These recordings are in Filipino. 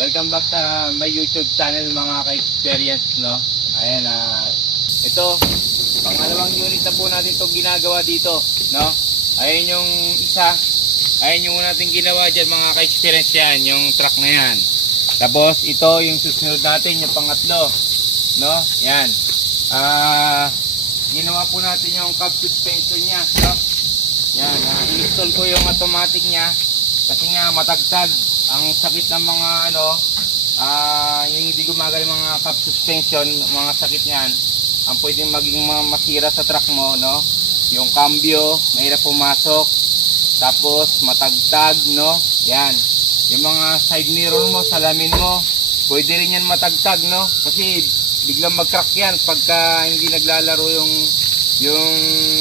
Welcome back sa my YouTube channel mga ka-experience, no? Ayan, ah, ito, pangalawang unit na po natin itong ginagawa dito, no? Ayan yung isa, ayan yung una natin ginawa dyan mga ka-experience yan, yung truck na yan. Tapos ito yung susunod natin, yung pangatlo, no? Yan. Ah, ginawa po natin yung cab suspension niya, no? Yan, ah, install ko yung automatic niya kasi nga matagtag ang sakit ng mga ano ah yung hindi gumagal mga cap suspension mga sakit niyan ang pwedeng maging mga masira sa truck mo no? Yung cambio mahirap pumasok tapos matagtag no? Yan. Yung mga side mirror mo salamin mo pwede rin yan matagtag no? Kasi biglang mag-crack yan pagka hindi naglalaro yung yung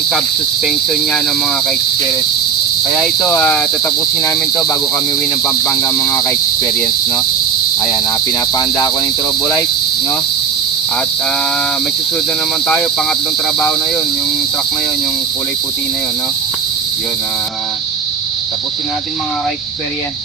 cab suspension niya ng mga ka-experience kaya ito, ah, tatapusin namin to bago kami uwi ng Pampanga mga ka-experience, no? Ayan, ah, pinapahanda ako ng Turbolite, no? At ah, may susunod na naman tayo, pangatlong trabaho na yon yung truck na yon yung kulay puti na yon no? Yun, ah, tapusin natin mga ka-experience.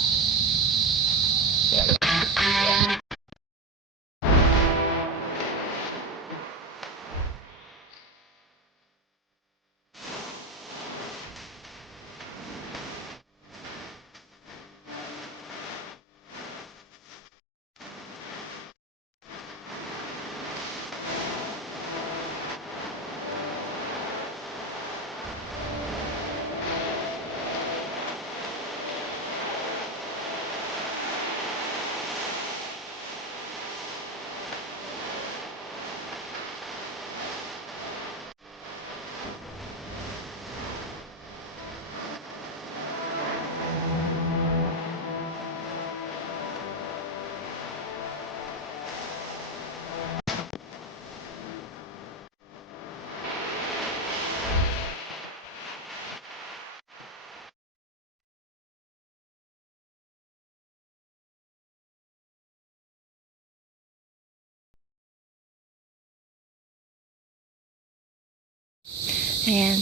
Ayan.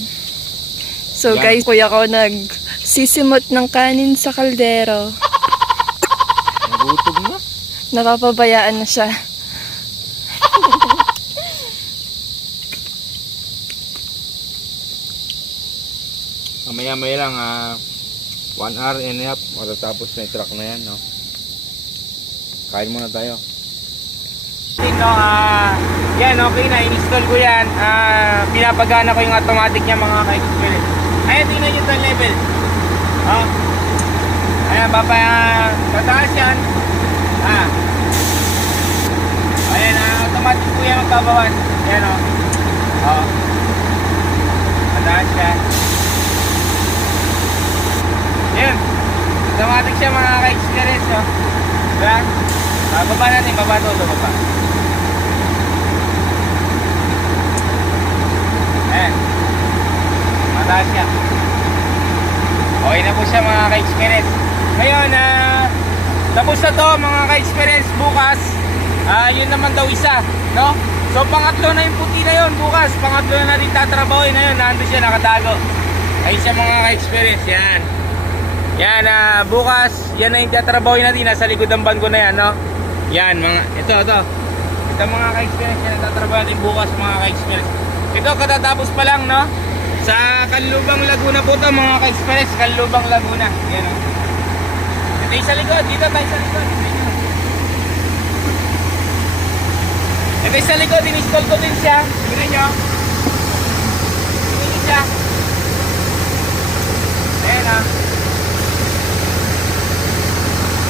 So Yan. guys, kuya ko nagsisimot ng kanin sa kaldero. Nagutom na? Napapabayaan na siya. Mamaya maya lang, ah, one hour and a half, matatapos na yung truck na yan, no? Kain muna tayo. No, ah, yan, okay na, in-install ko yan. Ah, pinapagana ko yung automatic niya mga ka-experience. Ayan, tingnan nyo ito level. Oh. Ayan, papa, ah, tataas yan. Ah. Ayan, ah, automatic po yan magbabawan. Ayan, oh. Oh. Tataas yan. Yan. Automatic siya mga ka-experience, no? Diba? Ah, baba natin, baba to, baba. Ayan. Mataas siya. Okay na po siya mga ka-experience. Ngayon, ah, tapos na to mga ka-experience bukas. Ah, yun naman daw isa, no? So pangatlo na yung puti na yun bukas. Pangatlo na rin tatrabahoy na yun. Nandun siya nakatago. Ayun siya mga ka-experience. Yan. Yan, ah, bukas, yan na yung tatrabahoy natin. Nasa likod ng van ko na yan, no? Yan, mga, ito, ito. Ito mga ka-experience, yan ang tatrabaho natin bukas, mga ka-experience. Ito, katatapos pa lang, no? Sa Kanlubang Laguna po to mga ka-experience. Kanlubang Laguna. Yan, no? Ito yung sa likod, dito tayo sa likod. Ito sa likod, in-install ko din siya. Tignan nyo. Tignan siya. Ayan, ah.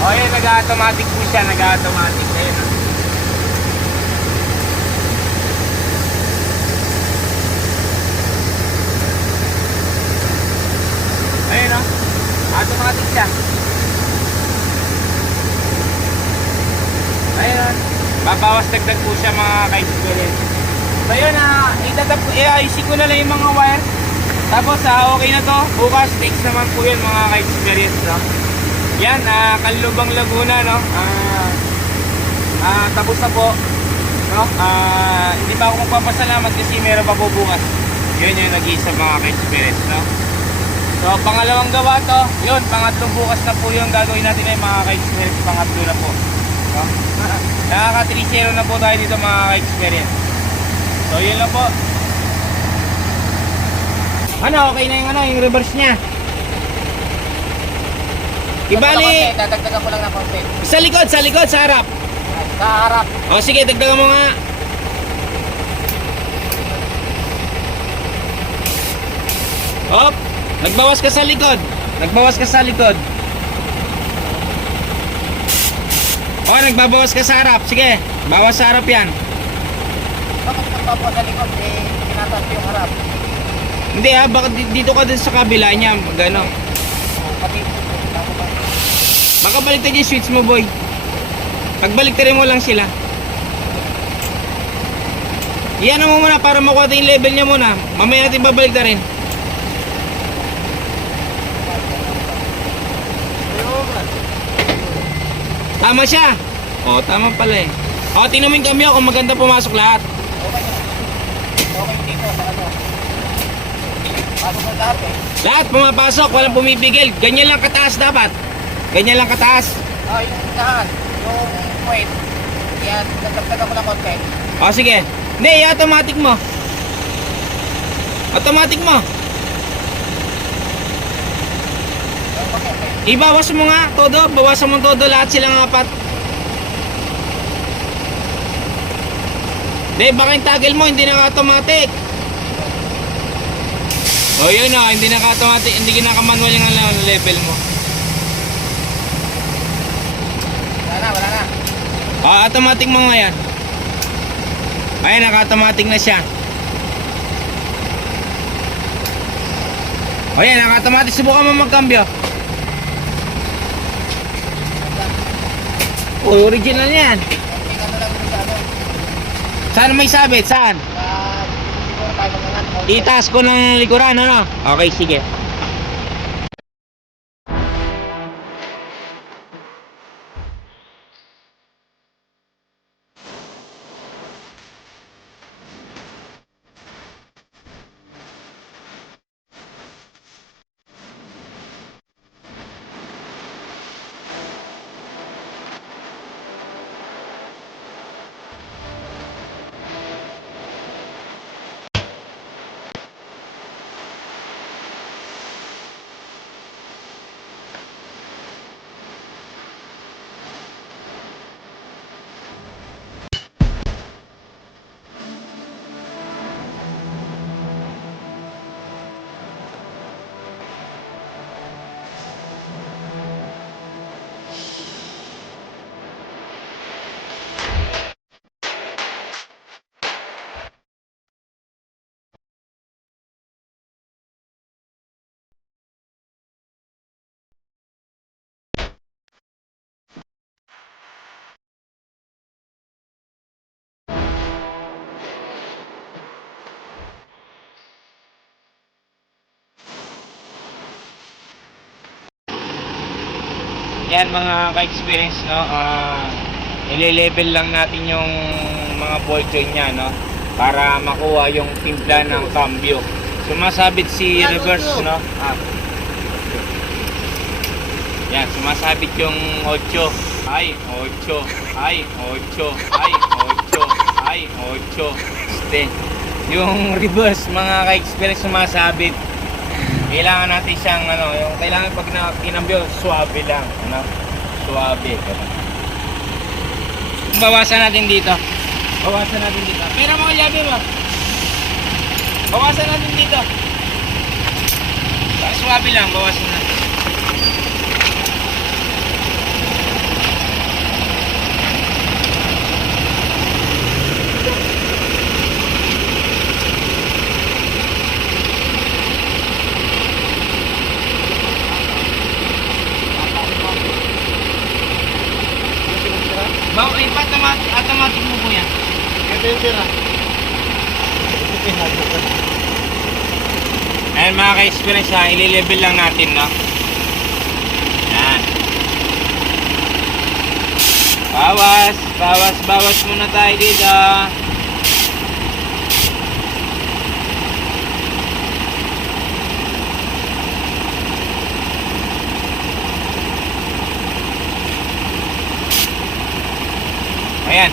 O yun, nag-automatic po siya, nag-automatic. Ayun, ah. Ayun, ah. Automatic siya. Ayun. Babawas dagdag po siya mga ka-experience. So yun, ah, itatap, i-ayusin ko na lang yung mga wire. Tapos, ah, okay na to. Bukas, next naman po yun mga ka-experience, no? Yan, ah, Kanlubang Laguna, no? Ah, ah, tapos na po. No? Ah, hindi pa ako magpapasalamat kasi meron pa po bukas. Yun yung nag-iisa mga ka-experience, no? So, pangalawang gawa to. Yun, pangatlong bukas na po yung gagawin natin ay mga ka-experience. Pangatlo na po. No? Nakaka 3-0 na po tayo dito mga ka-experience. So yun lang po. Ano, okay na yung ano, yung reverse niya. Ibali, Dadagdagan ko lang ng konti. sa likod, sa likod, sa harap. Sa harap. O sige, dagdagan mo nga. Hop! Nagbawas ka sa likod. Nagbawas ka sa likod. O, nagbabawas ka sa harap. Sige, bawas sa harap yan. Bakit nagpapo sa likod? Eh, tinataas ko yung harap. Hindi ha, baka di- dito ka din sa kabila niya. Gano. Oh? Baka baliktad yung switch mo, boy. Pagbaliktarin mo lang sila. Iyan mo muna para makuha yung level niya muna. Mamaya natin babaliktarin. Tama siya. O, tama pala eh. O, tingnan mo yung cambio kung maganda pumasok lahat. Okay. Okay dito sa ano. Pasok na lahat eh. Lahat pumapasok, walang pumipigil. Ganyan lang kataas dapat. Ganyan lang kataas. Ah, yung lahat. Yung weight. Yan, dadagdagan ko ng konti. O, sige. Hindi, i-automatic mo. Automatic mo. Yung bakit eh. Ibawas mo nga, todo. Bawasan mo todo. Lahat silang apat. Hindi, baka yung toggle mo, hindi naka-automatic. O, yun o. Hindi naka-automatic. Hindi kinaka-manual yung ano, level mo. Wala na, wala na. O, automatic mo nga yan. Ayan, naka-automatic na siya. O yan, naka-automatic. Subukan mo magkambyo. O, original yan. Saan may sabit? Saan? Konti. Itaas ko ng likuran, ano? Okay, sige. Yan mga ka-experience, no? Ah, ile-level lang natin yung mga joint niya, no? Para makuha yung timpla ng cambio. Sumasabit si reverse, no? Ah. Yan, sumasabit yung 8. Ay, 8. Ay, 8. Ay, 8. Ay, 8. Este. Yung reverse, mga ka-experience sumasabit kailangan natin siyang ano, yung kailangan pag na kinambyo, suabe lang, ano? Suabe. Bawasan natin dito. Bawasan natin dito. Pero mga yabi mo. Bawasan natin dito. Suabe lang, bawasan natin. Bawa, ipa, automatic, automatic mo po yan. Ito yung tira. Ayan mga ka-experience ha, ili-level lang natin, no? Yan. Bawas, bawas, bawas muna tayo dito. Ayan.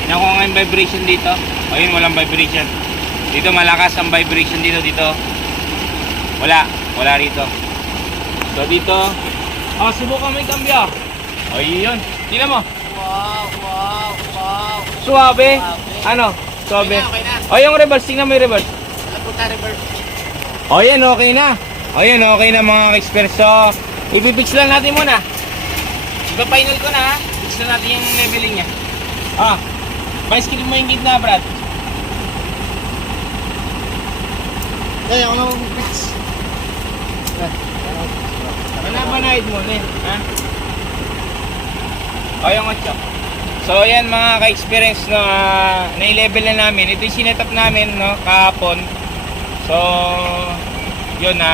Tingnan ko nga yung vibration dito. Ayun, walang vibration. Dito malakas ang vibration dito, dito. Wala. Wala rito. So dito, oh, subukan mo yung cambio. Ayun. Tingnan mo. Wow, wow, wow. Suwabe. Ano? Suwabe. Okay na, okay na. O yung reverse, tingnan mo yung reverse. Tayo reverse. O yan, okay na. O yan, okay na mga ka-expert. So, ipipix lang natin muna. Iba final ko na ha. Fix na natin yung leveling niya. Ah, bicycle mo yung gitna, Brad. Eh, ako nang fix. Banabanahid mo na ha? O yung 8. So yan mga ka-experience no, ah, na-level na namin. Ito yung sinetap namin no, kahapon. So, yun na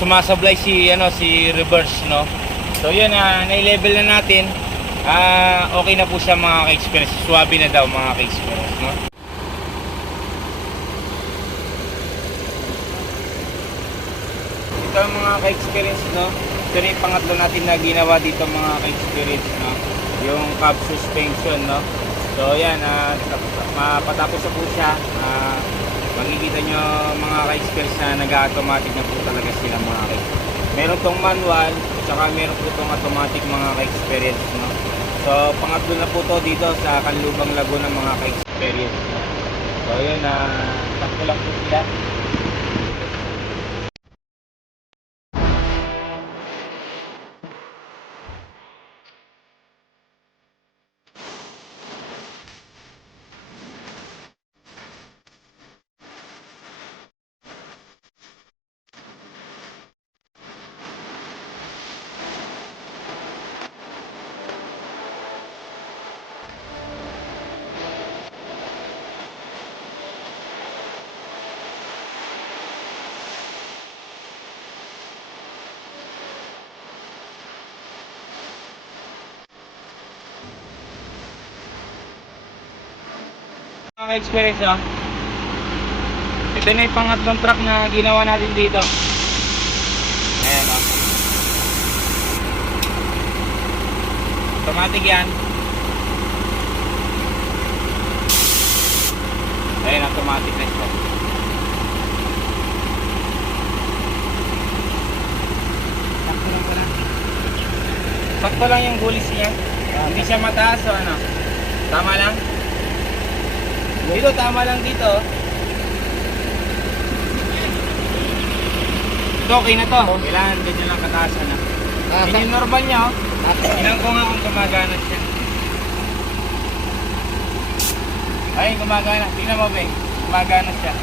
sumasablay si ano si reverse no. So yun na na-level na natin. Ah, okay na po siya mga ka-experience. Swabe na daw mga ka-experience no. Ito ang mga ka-experience no. Ito na yung pangatlo natin na ginawa dito mga ka-experience no. Yung cab suspension no. So yan, tap- mapatapos na po siya. Ah, makikita nyo mga ka-experience na nag-automatic na po talaga sila mga ka Meron tong manual, tsaka meron po tong automatic mga ka-experience no. So pangatlo na po to dito sa Kanlubang Laguna mga ka-experience no. So yun, ah, takbo lang po sila. Mga experience no? Ito na yung pangatlong truck na ginawa natin dito. Ayan o. Automatic yan. Ayan, automatic na siya. Sakto lang pala. Sakto lang yung gulis niya. Hindi siya mataas o ano? Tama lang? Dito, tama lang dito. Ito, okay na to. Kailangan ganyan lang kataas na. Ah, yung normal niya, oh. Tingnan ko nga kung gumagana siya. Ayun, gumagana. Tingnan mo, Beng. Gumagana siya.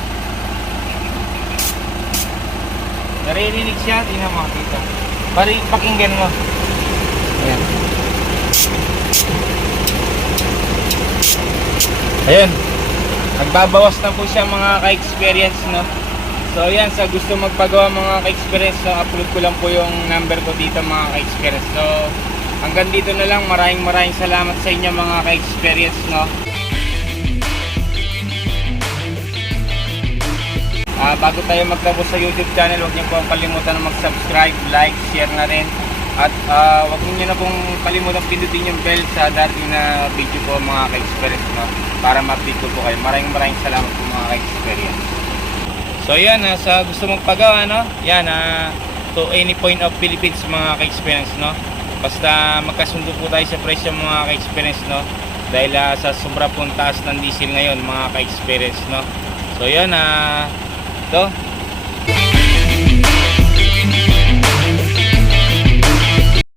Naririnig siya. Tingnan mo, dito. Pari, pakinggan mo. Ayan. Ayun. Nagbabawas na po siya mga ka-experience, no? So yan, sa gusto magpagawa mga ka-experience, so upload ko lang po yung number ko dito mga ka-experience. So hanggang dito na lang, maraming maraming salamat sa inyo mga ka-experience, no? Ah, bago tayo magtapos sa YouTube channel, huwag niyo po kalimutan na mag-subscribe, like, share na rin. At ah, huwag niyo na pong kalimutan pindutin yung bell sa darating na video ko mga ka-experience no? para ma-update po kayo. Maraming maraming salamat po mga ka-experience. So yan, ah, sa gusto magpagawa, no? Yan, ah, to any point of Philippines mga ka-experience, no? Basta magkasundo po tayo sa presyo mga ka-experience, no? Dahil ah, sa sobra pong taas ng diesel ngayon mga ka-experience, no? So yan, ah, to,